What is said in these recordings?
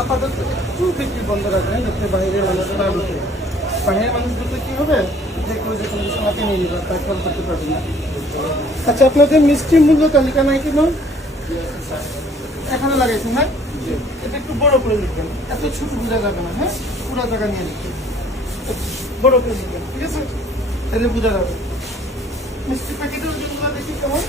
আপাতত একটু বিক্রি বন্ধ রাখবেন, যাতে বাইরের মানুষ না ঢুকে। বাইরের মানুষ ঢুকলে কি হবে, যে কোনো কিছু হাতে নিয়ে নিবে, তার খেয়াল করতে পারবে না। আচ্ছা, আপনাদের মিষ্টি মূল্য তালিকা নাই কেন? এখানে লাগাইছেন, হ্যাঁ? এটা একটু বড় করে লিখবেন, এত ছোট বোঝা যাবে না। হ্যাঁ, পুরো জায়গা নিয়ে লিখবেন, বড় করে লিখবেন, ঠিক আছে? তাহলে বোঝা যাবে। মিষ্টি প্যাকেটের ওজনগুলো দেখি কেমন।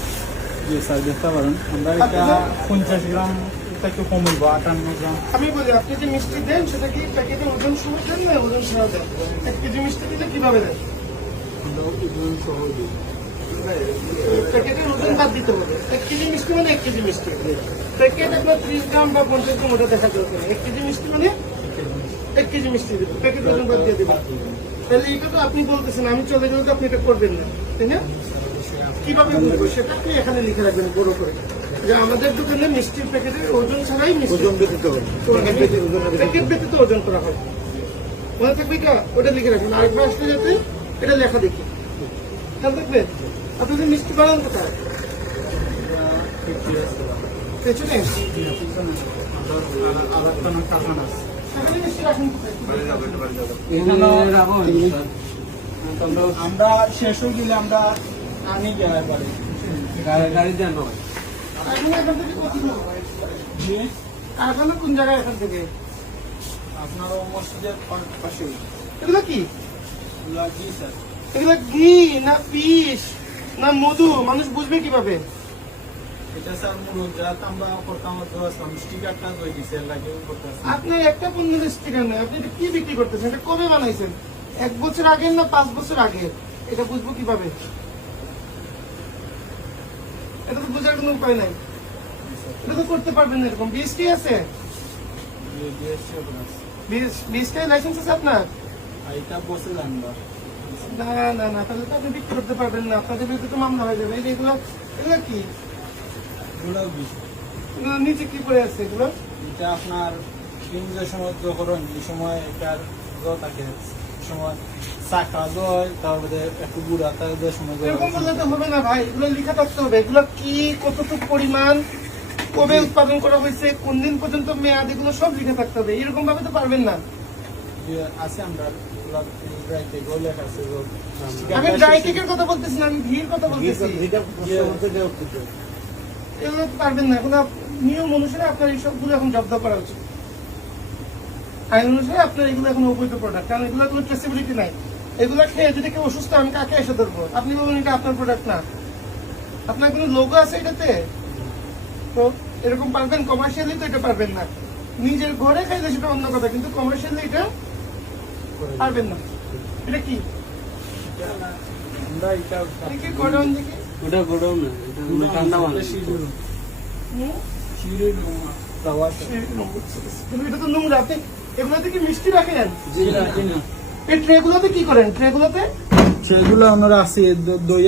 জি স্যার, দেখতে পারেন। আমরা এটা 50 গ্রাম, এটা একটু কম হইব, 58 গ্রাম। আমি বলি, আপনি যে মিষ্টি দেন সেটা কি প্যাকেটে ওজন সহ দেন না ওজন সহ দেন? 1 কেজি মিষ্টি দিলে কিভাবে দেন? প্যাকেটের ওজন বাদ দিতে হবে। 1 কেজি মিষ্টি মানে 1 কেজি মিষ্টি। প্যাকেট আপনার 30 গ্রাম বা 50 গ্রাম ওটা দেখা যাবে। 1 কেজি মিষ্টি মানে 1 কেজি মিষ্টি দেবেন, প্যাকেটের ওজন বাদ দিয়ে দেবেন। তাহলে এটা তো আপনি বলতেছেন, আমি চলে গেলে তো আপনি এটা করবেন না, তাই না? কিভাবে বুঝবো সেটা আপনি এখানে লিখে রাখবেন বড় করে, যে আমাদের দোকানে মিষ্টির প্যাকেটের ওজন ছাড়াই ওজন ব্যতীত প্যাকেট ব্যতীত ওজন করা হয়। মনে থাকবে এটা, ওটা লিখে রাখবেন। আরেকবার আসলে যাতে এটা লেখা দেখি খেয়াল থাকবে। আপনাদের মিষ্টি বানান কোথায়? পেছনে মিষ্টি রাখেন আমরা শেষ হয়ে গেলে আমরা আনি যাওয়ার পারি, গাড়ি দেন নয়। এখান থেকে কত দূর? কারখানা কোন জায়গায় এখান থেকে? আপনার মসজিদের পাশে। এগুলো কি? জি স্যার। এগুলো ঘি না পিস না মধু, মানুষ বুঝবে কিভাবে? এটা স্যার মূলত যাতে আমরা করতাম স্টিকারটা তৈরি দিচ্ছে লাগে করতে। আপনি একটা পণ্যের স্টিকার নেই, আপনি এটা কি বিক্রি করতেছেন? এটা কবে বানাইছেন? 1 বছর আগের না 5 বছর আগে? এটা বুঝবো কিভাবে? এটা তো বোঝার কোনো উপায় নাই। এটা তো করতে পারবেন না এরকম। বিএসটি আছে? বিএসটি লাইসেন্স আছে আপনার? এটা বসে জানবা না না না, তাহলে তো আপনি বিক্রি করতে পারবেন না, আপনাদের বিরুদ্ধে তো মামলা হয়ে যাবে। এগুলো এগুলো কি? এগুলো নিচে কি পড়ে আছে এগুলো? এটা আপনার যে সময় করেন, এই সময় এটার থাকে সময় চাকা হয়, তারপরে একটু গুড়া তাদের সময় এরকম বললে তো হবে না ভাই, এগুলো লিখা থাকতে হবে। এগুলো কি, কতটুকু পরিমাণ, কবে উৎপাদন করা হয়েছে, কোন দিন পর্যন্ত মেয়াদ, এগুলো সব লিখে থাকতে হবে। এরকম ভাবে তো পারবেন না। আছে আমরা আমি ড্রাই কেকের কথা বলতেছি না, আমি ঘির কথা বলতেছি। এগুলো তো পারবেন না। এখন নিয়ম অনুসারে আপনার এই সবগুলো এখন জব্দ করা উচিত। আইন অনুসারে আপনার এগুলো এখন অবৈধ প্রোডাক্ট, কারণ এগুলো কোনো ট্রেসিবিলিটি নাই। এগুলো খেয়ে যদি কেউ অসুস্থ, আমি কাকে এসে ধরবো? আপনি বলবেন এটা আপনার প্রোডাক্ট না। আপনার কোনো লোগো আছে এটাতে? তো এরকম পারবেন? কমার্শিয়ালি তো এটা পারবেন না। নিজের ঘরে খাইলে সেটা অন্য কথা, কিন্তু কমার্শিয়ালি এটা পারবেন না। এটা কি? গোডাউন দেখি। ওটা গোডাউন না, এটা ঠান্ডা মাল। এটা তো নোংরা। আপনি এগুলোতে কি মিষ্টি রাখেন? এই ট্রেগুলোতে কি করেন? ট্রেগুলোতে সেগুলো ওনারা আছে দই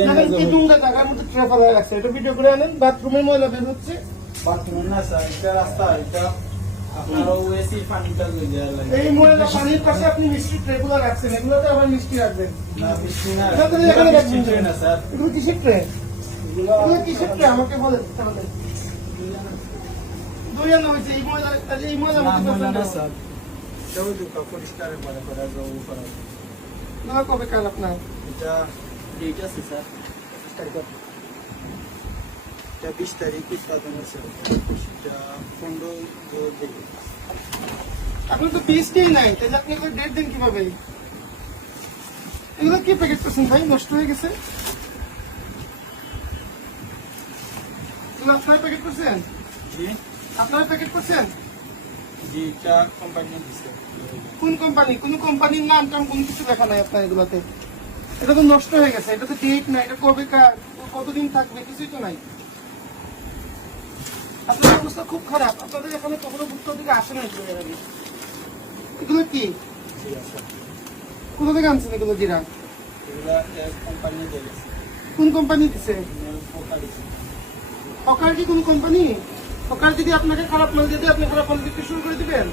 নোংরা জায়গার মধ্যে ট্রে ফেলা রাখছে। এটা ভিডিও করে আনেন। বাথরুমের ময়লা বের হচ্ছে। বাথরুম না স্যার, এটা রাস্তা, এটা আপনার ওএসি পানিটা লই যায় লাগে। এই ময়লা পানির পাশে আপনি মিষ্টি ট্রেগুলো রাখছেন, এগুলোতে আবার মিষ্টি রাখবেন না? মিষ্টি না, এটা তো এখানে রাখবেন না স্যার। এগুলো কিসের ট্রে? এগুলো কিসের ট্রে আমাকে বলেন তাহলে। দই আনা হয়েছে এই ময়লা, তাহলে এই ময়লা না স্যার, এটাও দুটো পরিষ্কার করে করা যাবে করা না। কবে কাল আপনার? এটা ডেট আছে স্যার, এটা 20 তারিখ উৎপাদন আছে, এটা 15 দেখি। আপনার তো পিসটাই নাই, তাহলে আপনি এগুলো ডেট দিন কিভাবে? এগুলো কি প্যাকেট করছেন ভাই? নষ্ট হয়ে গেছে। এগুলো আপনারা প্যাকেট করছেন? জি আপনারা প্যাকেট করছেন? জি, এটা কোম্পানি দিছে। কোন কোম্পানি? কোন কোম্পানির নাম টাম কোন কিছু লেখা নাই আপনার এগুলোতে। এটা তো নষ্ট হয়ে গেছে, এটা তো ডেট নাই, এটা কবে কতদিন থাকবে কিছুই তো নাই। আপনার অবস্থা খুব খারাপ। আপনাদের এখানে কখনো ভুক্ত থেকে আসে না এগুলো কি? কোথা থেকে আনছেন এগুলো জিরা? এগুলা কোম্পানি দিয়েছে। কোন কোম্পানি দিছে? হকার কি কোন কোম্পানি? হকার যদি আপনাকে খারাপ মাল দিয়ে আপনি খারাপ মাল বিক্রি শুরু করে দিবেন?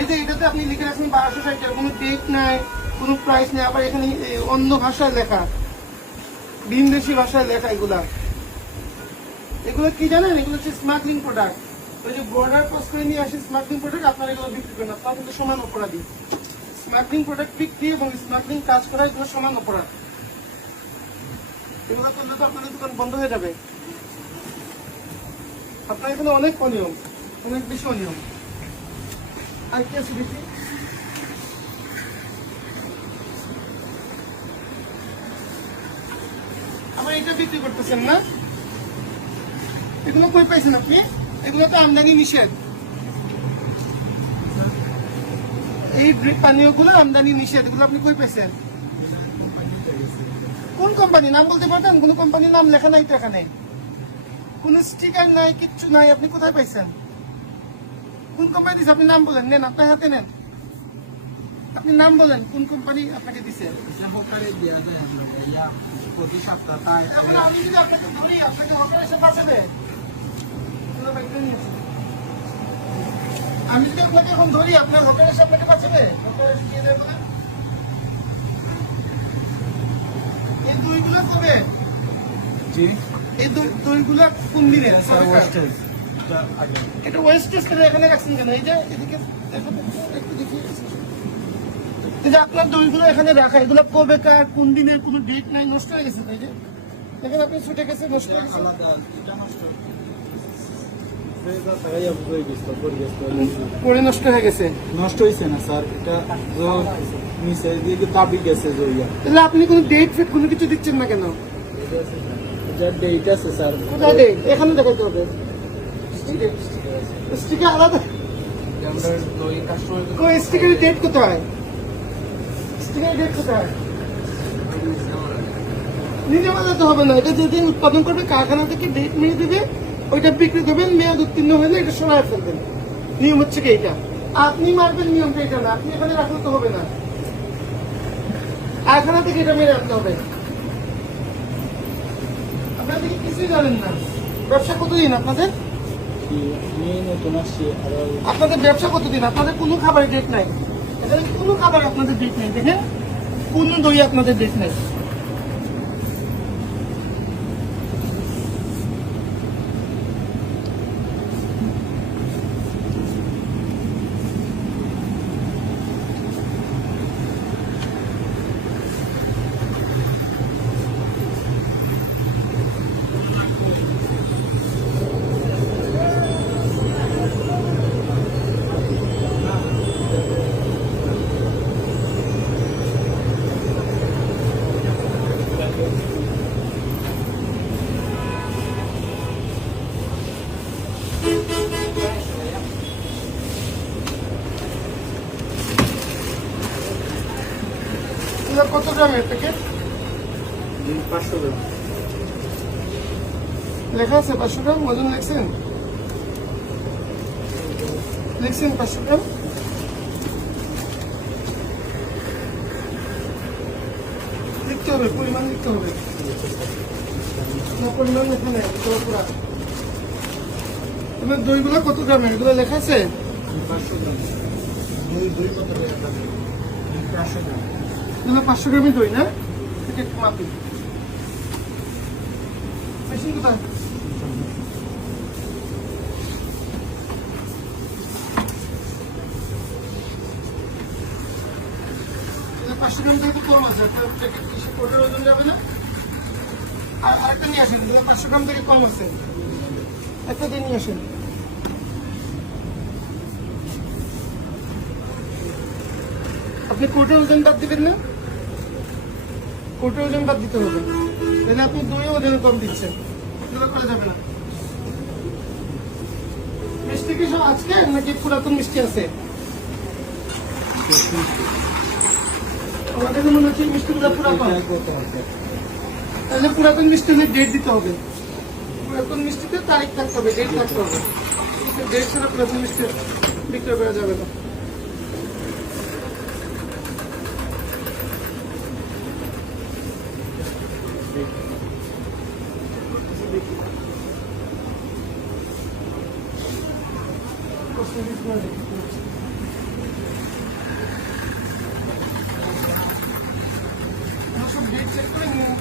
এই যে এটাতে আপনি লিখে রাখছেন 1260 টাকা, কোনো ডেট নাই, কোনো প্রাইস নেই, আবার এখানে অন্য ভাষায় লেখা, ভিনদেশি ভাষায় লেখা। এগুলো কি জানেন? এগুলো হচ্ছে স্মাগলিং প্রোডাক্ট। ওই যে বর্ডার ক্রস করে নিয়ে আসে স্মাগলিং প্রোডাক্ট, আপনারা এগুলো বিক্রি করেন, আপনারা কিন্তু সমান অপরাধী। স্মাগলিং প্রোডাক্ট বিক্রি এবং স্মাগলিং কাজ করা এগুলো সমান অপরাধ। এগুলো করলে তো আপনাদের দোকান বন্ধ হয়ে যাবে। আপনার এখানে অনেক অনিয়ম, অনেক বেশি অনিয়ম। আর কি আছে বেশি? আবার এটা বিক্রি করতেছেন না? এগুলো কই পাইছেন আপনি? এগুলো তো আমদানি নিষেধ। এই পানীয়গুলো আমদানি নিষেধ, এগুলো আপনি কই পাইছেন? কোন কোম্পানি নাম বলতে পারবেন? কোন কোম্পানির নাম লেখা নাই তো এখানে, কোন স্টিকার নাই, কিচ্ছু নাই। আপনি কোথায় পাইছেন? কোন কোম্পানি দিচ্ছে? আপনি নাম বলেন, নেন আপনার হাতে নেন, আপনি নাম বলেন কোন কোম্পানি আপনাকে দিচ্ছে। প্রতি সপ্তাহ তাই এখন আমি যদি আপনাকে ধরি, আপনাকে হকার এসে বাঁচাবে? আমি যদি আপনাকে এখন ধরি, আপনার হকার এসে আপনাকে বাঁচাবে? এই দইগুলো কবে? জি এই দইগুলো কোন দিনে? আগে এটা ওয়েস্টেজ করে এখানে রাখছেন কেন? এই যে এদিকে দেখুন, একটু দেখি। এই যে আপনার দইগুলো এখানে রাখা, এগুলো কবেকার, কোন দিনের, কোনো ডেট নাই, নষ্ট হয়ে গেছে। এই যে দেখেন আপনি ছুটে গেছে, নষ্ট হয়ে গেছে। আলাদা এটা নষ্ট পরে নষ্ট হয়ে গেছে। নষ্ট হয়েছে না স্যার, এটা নিচে দিয়ে দাবি গেছে জইয়া। তাহলে আপনি কোনো ডেট ফেট কোনো কিছু দিচ্ছেন না কেন? এটা ডেট আছে স্যার। কোথায় ডেট? এখানে দেখাতে হবে। স্টিকার আলাদা। আমরা দই কাস্টমার কই স্টিকারের ডেট কোথায়? স্টিকারের ডেট কোথায়? নিজে বাজাতে হবে না, এটা যেদিন উৎপাদন করবে কারখানা থেকে ডেট মেরে দেবে, ওইটা বিক্রি করবেন, মেয়াদ উত্তীর্ণ হলে এটা সরাই ফেলবেন। নিয়ম হচ্ছে কি এইটা? আপনি মারবেন, নিয়মটা এটা না। আপনি এখানে রাখলে তো হবে না, কারখানা থেকে এটা মেরে আনতে হবে। আপনারা দেখি কিছুই জানেন না। ব্যবসা কতদিন আপনাদের? নিয়ে নতুন আসছে আরো আপনাদের ব্যবসা কতদিন? আপনাদের কোনো খাবারের ডেট নাই, এখানে কোনো খাবার আপনাদের ডেট নেই। দেখেন কোন দই আপনাদের ডেট নেই। কত গ্রামের প্যাকেট? 500 গ্রাম। লেখা আছে 500 গ্রাম ওজন লিখছেন? লিখছেন 500 গ্রাম? লিখতে হবে, পরিমাণ লিখতে হবে। না পরিমাণ লেখা নেই, পুরো। আপনার দইগুলো কত গ্রামের? এগুলো লেখা আছে? 500 গ্রাম। দই কত টাকা? 500 গ্রাম। এগুলো 500 গ্রামই দই না? এটা একটু মাপি। মেশিন কোথায়? এটা 500 গ্রাম থেকে কম আছে, প্যাকেট কিসে কোটার ওজন যাবে না? আর আরেকটা নিয়ে আসেন, 500 গ্রাম থেকে কম আছে, একটা দিয়ে নিয়ে আসেন। আপনি কোটার ওজন বাদ দিবেন না? কোটার ওজন বাদ দিতে হবে, তাহলে আপনি দই ওজন কম দিচ্ছেন, এগুলো করা যাবে না। মিষ্টি কি সব আজকে নাকি পুরাতন মিষ্টি আছে? আমাদের মনে হচ্ছে মিষ্টিগুলো পুরাতন। তাহলে পুরাতন মিষ্টি হলে ডেট দিতে হবে, পুরাতন মিষ্টিতে তারিখ থাকতে হবে, ডেট থাকতে হবে। ডেট ছাড়া পুরাতন মিষ্টি বিক্রয় করা যাবে না। ডেট চেক করে নিয়মিত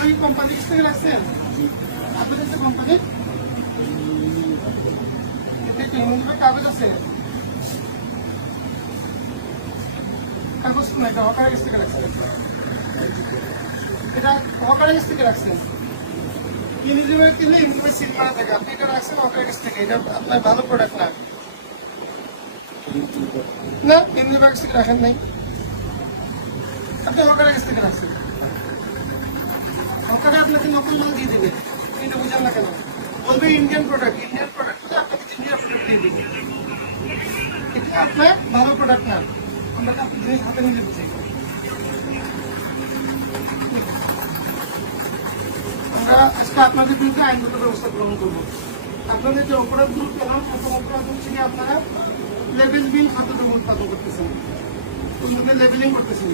কি কোম্পানি থেকে রাখছেন আপনাদের যে কোম্পানি কাগজ আছে কাগজ না এটা হকারের কাছ থেকে রাখছেন এটা হকারের কাছ থেকে রাখছেন ইউনিভার্সিটি কিনলে ইউনিভার্সিটি সিল করা থাকে আপনি এটা রাখছেন হকারের কাছ থেকে এটা আপনার ভালো প্রোডাক্ট না না ইউনিভার্সিটি থেকে রাখেন নাই আপনি হকারের কাছ থেকে রাখছেন হকারে আপনাকে নকল মাল দিয়ে দেবে এটা বুঝেন না কেন বলবে ইন্ডিয়ান প্রোডাক্ট আপনাকে ইন্ডিয়ান প্রোডাক্ট দিয়ে দেবে এটা আপনার ভালো প্রোডাক্ট না আমরা তো আপনি জিনিস হাতে নিয়ে বুঝাই আমরা আজকে আপনাদের বিরুদ্ধে আইনগত ব্যবস্থা গ্রহণ করবো আপনাদের যে অপরাধগুলো পেলাম প্রথম অপরাধ হচ্ছে কি আপনারা লেবেল বিল খাদ্যদ্রব্য উৎপাদন করতেছেন অন্যদের লেবেলিং করতেছেন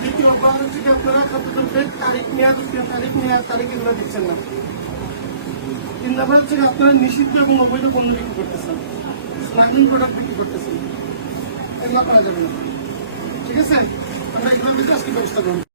দ্বিতীয় অপরাধ হচ্ছে কি আপনারা খাদ্যদ্রব্যের তারিখ এগুলো দিচ্ছেন না তিন নম্বর হচ্ছে আপনারা নিষিদ্ধ এবং অবৈধ পণ্য বিক্রি করতেছেন স্মাগলিং প্রোডাক্ট বিক্রি করতেছেন এগুলো করা যাবে না ঠিক আছে আমরা এগুলোর ভিতরে আজকে ব্যবস্থা গ্রহণ